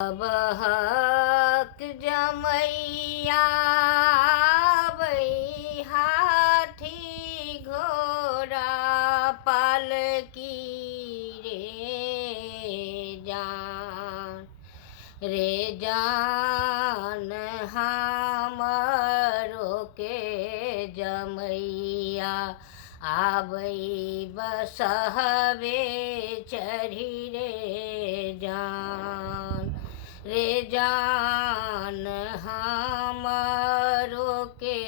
अब हक जमैया आबै हाथी घोड़ा पालकी रे जान हमरो के जमैया आबै बसहबे चढ़ी रे जान हमरो के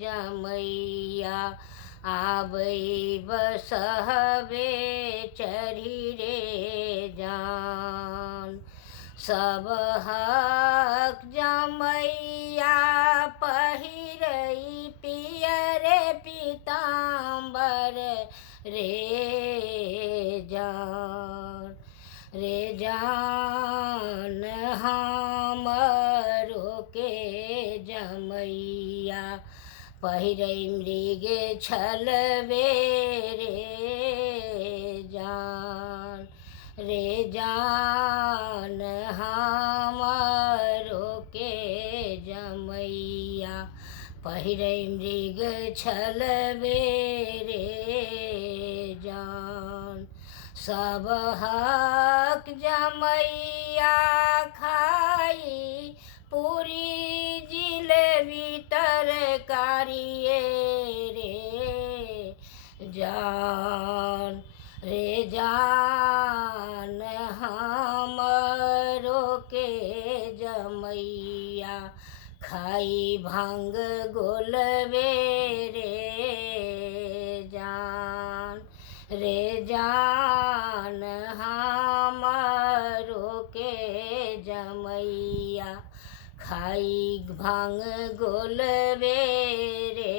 जमैया आबै बसहबे चढ़ी रे जान। सब हक जमैया पहिरई पियरे पीताम्बर रे जान हमरो के जमैया पहिरई मृग छलबे रे जान हमरो के जमैया पहिरई मृग छलबे रे जान। सब हक जमैया खाई पूरी जिलेबी तरकारी रे जान हमरो के जमैया खाई भांग गोलबे रे जान हमरो के जमैया खाई भांग गोलबे रे